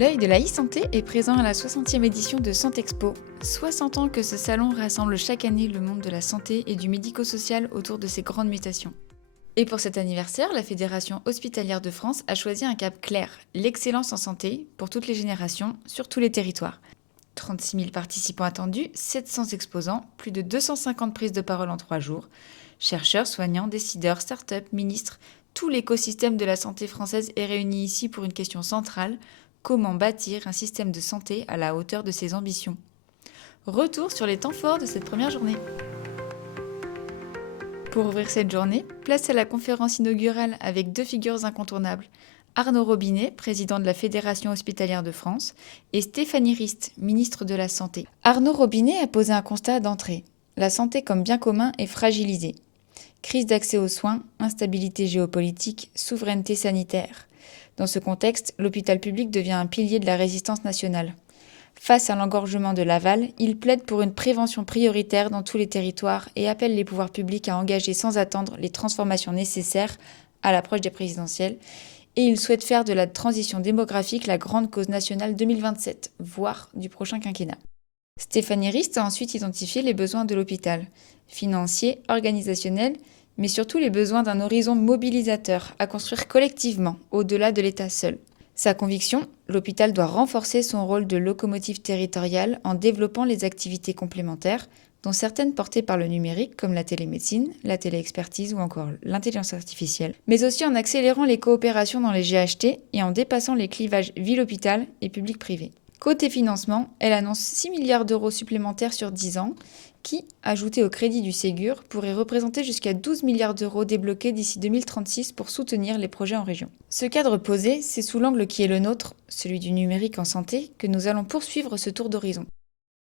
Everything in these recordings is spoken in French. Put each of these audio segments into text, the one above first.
L'œil de la e-santé est présent à la 60e édition de Santexpo. 60 ans que ce salon rassemble chaque année le monde de la santé et du médico-social autour de ces grandes mutations. Et pour cet anniversaire, la Fédération hospitalière de France a choisi un cap clair, l'excellence en santé, pour toutes les générations, sur tous les territoires. 36 000 participants attendus, 700 exposants, plus de 250 prises de parole en 3 jours. Chercheurs, soignants, décideurs, start-up, ministres, tout l'écosystème de la santé française est réuni ici pour une question centrale: comment bâtir un système de santé à la hauteur de ses ambitions? Retour sur les temps forts de cette première journée. Pour ouvrir cette journée, place à la conférence inaugurale avec 2 figures incontournables: Arnaud Robinet, président de la Fédération hospitalière de France, et Stéphanie Rist, ministre de la Santé. Arnaud Robinet a posé un constat d'entrée. La santé comme bien commun est fragilisée. Crise d'accès aux soins, instabilité géopolitique, souveraineté sanitaire. Dans ce contexte, l'hôpital public devient un pilier de la résistance nationale. Face à l'engorgement de l'aval, il plaide pour une prévention prioritaire dans tous les territoires et appelle les pouvoirs publics à engager sans attendre les transformations nécessaires à l'approche des présidentielles. Et il souhaite faire de la transition démographique la grande cause nationale 2027, voire du prochain quinquennat. Stéphanie Rist a ensuite identifié les besoins de l'hôpital, financiers, organisationnels, mais surtout les besoins d'un horizon mobilisateur à construire collectivement, au-delà de l'État seul. Sa conviction, l'hôpital doit renforcer son rôle de locomotive territoriale en développant les activités complémentaires, dont certaines portées par le numérique comme la télémédecine, la téléexpertise ou encore l'intelligence artificielle, mais aussi en accélérant les coopérations dans les GHT et en dépassant les clivages ville-hôpital et public-privé. Côté financement, elle annonce 6 milliards d'euros supplémentaires sur 10 ans, qui, ajoutés au crédit du Ségur, pourraient représenter jusqu'à 12 milliards d'euros débloqués d'ici 2036 pour soutenir les projets en région. Ce cadre posé, c'est sous l'angle qui est le nôtre, celui du numérique en santé, que nous allons poursuivre ce tour d'horizon.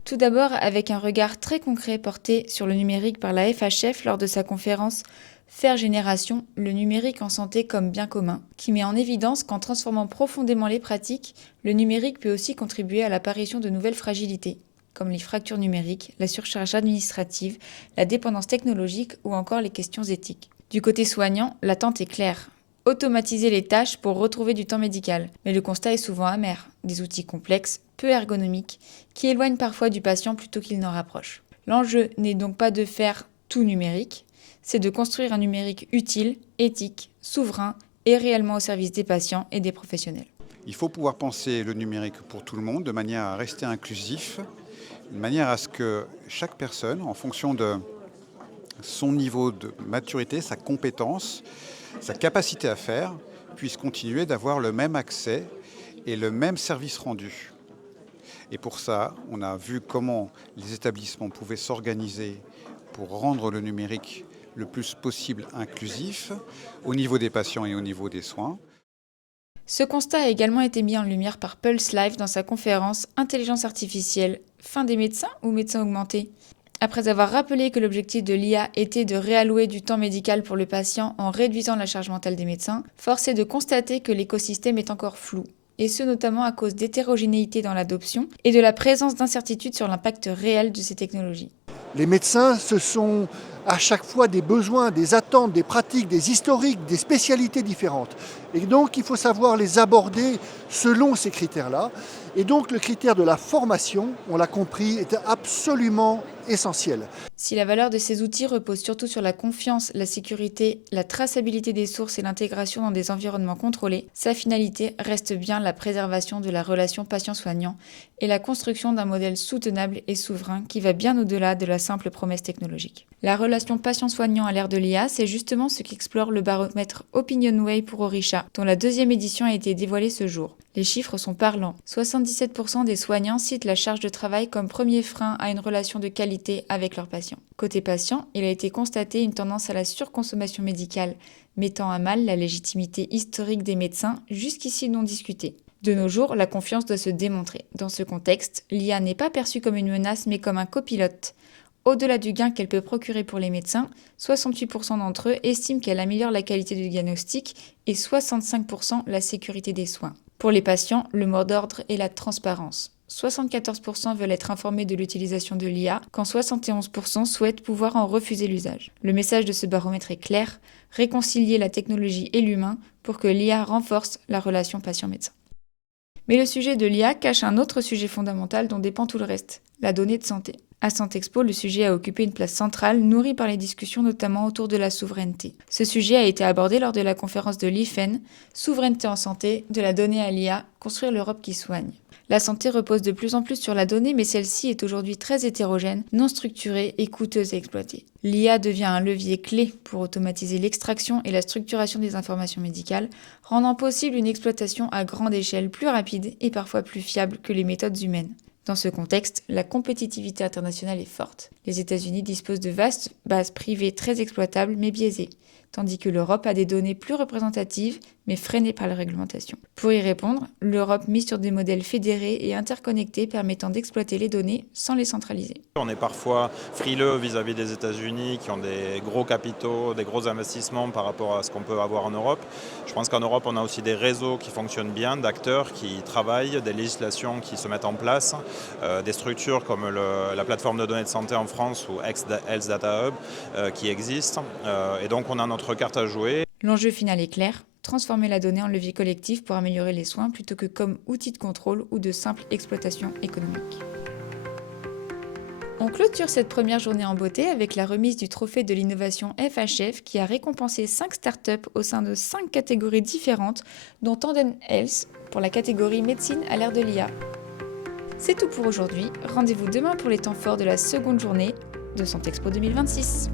Tout d'abord avec un regard très concret porté sur le numérique par la FHF lors de sa conférence Faire génération, le numérique en santé comme bien commun, qui met en évidence qu'en transformant profondément les pratiques, le numérique peut aussi contribuer à l'apparition de nouvelles fragilités, comme les fractures numériques, la surcharge administrative, la dépendance technologique ou encore les questions éthiques. Du côté soignant, l'attente est claire: automatiser les tâches pour retrouver du temps médical. Mais le constat est souvent amer, des outils complexes, peu ergonomiques, qui éloignent parfois du patient plutôt qu'ils n'en rapprochent. L'enjeu n'est donc pas de faire tout numérique, c'est de construire un numérique utile, éthique, souverain et réellement au service des patients et des professionnels. Il faut pouvoir penser le numérique pour tout le monde de manière à rester inclusif, de manière à ce que chaque personne, en fonction de son niveau de maturité, sa compétence, sa capacité à faire, puisse continuer d'avoir le même accès et le même service rendu. Et pour ça, on a vu comment les établissements pouvaient s'organiser pour rendre le numérique le plus possible inclusif au niveau des patients et au niveau des soins. Ce constat a également été mis en lumière par Pulse Life dans sa conférence Intelligence artificielle, fin des médecins ou médecins augmentés? Après avoir rappelé que l'objectif de l'IA était de réallouer du temps médical pour le patient en réduisant la charge mentale des médecins, force est de constater que l'écosystème est encore flou, et ce notamment à cause d'hétérogénéité dans l'adoption et de la présence d'incertitudes sur l'impact réel de ces technologies. Les médecins, ce sont à chaque fois des besoins, des attentes, des pratiques, des historiques, des spécialités différentes. Et donc, il faut savoir les aborder selon ces critères-là. Et donc, le critère de la formation, on l'a compris, est absolument essentiel. Si la valeur de ces outils repose surtout sur la confiance, la sécurité, la traçabilité des sources et l'intégration dans des environnements contrôlés, sa finalité reste bien la préservation de la relation patient-soignant et la construction d'un modèle soutenable et souverain qui va bien au-delà de la simple promesse technologique. La relation patient-soignant à l'ère de l'IA, c'est justement ce qu'explore le baromètre OpinionWay pour Orisha, dont la 2e édition a été dévoilée ce jour. Les chiffres sont parlants. 77% des soignants citent la charge de travail comme premier frein à une relation de qualité avec leurs patients. Côté patient, il a été constaté une tendance à la surconsommation médicale, mettant à mal la légitimité historique des médecins, jusqu'ici non discutée. De nos jours, la confiance doit se démontrer. Dans ce contexte, l'IA n'est pas perçue comme une menace, mais comme un copilote. Au-delà du gain qu'elle peut procurer pour les médecins, 68% d'entre eux estiment qu'elle améliore la qualité du diagnostic et 65% la sécurité des soins. Pour les patients, le mot d'ordre est la transparence. 74% veulent être informés de l'utilisation de l'IA, quand 71% souhaitent pouvoir en refuser l'usage. Le message de ce baromètre est clair: réconcilier la technologie et l'humain pour que l'IA renforce la relation patient-médecin. Mais le sujet de l'IA cache un autre sujet fondamental dont dépend tout le reste, la donnée de santé. À Santexpo, le sujet a occupé une place centrale, nourrie par les discussions notamment autour de la souveraineté. Ce sujet a été abordé lors de la conférence de l'IFEN, Souveraineté en santé, de la donnée à l'IA, construire l'Europe qui soigne. La santé repose de plus en plus sur la donnée, mais celle-ci est aujourd'hui très hétérogène, non structurée et coûteuse à exploiter. L'IA devient un levier clé pour automatiser l'extraction et la structuration des informations médicales, rendant possible une exploitation à grande échelle plus rapide et parfois plus fiable que les méthodes humaines. Dans ce contexte, la compétitivité internationale est forte. Les États-Unis disposent de vastes bases privées très exploitables mais biaisées, tandis que l'Europe a des données plus représentatives mais freinées par la réglementation. Pour y répondre, l'Europe mise sur des modèles fédérés et interconnectés permettant d'exploiter les données sans les centraliser. On est parfois frileux vis-à-vis des États-Unis qui ont des gros capitaux, des gros investissements par rapport à ce qu'on peut avoir en Europe. Je pense qu'en Europe, on a aussi des réseaux qui fonctionnent bien, d'acteurs qui travaillent, des législations qui se mettent en place, des structures comme la plateforme de données de santé en France ou Health Data Hub qui existent. Et donc, on a notre carte à jouer. L'enjeu final est clair. Transformer la donnée en levier collectif pour améliorer les soins plutôt que comme outil de contrôle ou de simple exploitation économique. On clôture cette première journée en beauté avec la remise du trophée de l'innovation FHF qui a récompensé 5 startups au sein de 5 catégories différentes, dont Tandem Health pour la catégorie médecine à l'ère de l'IA. C'est tout pour aujourd'hui. Rendez-vous demain pour les temps forts de la seconde journée de Santexpo 2026.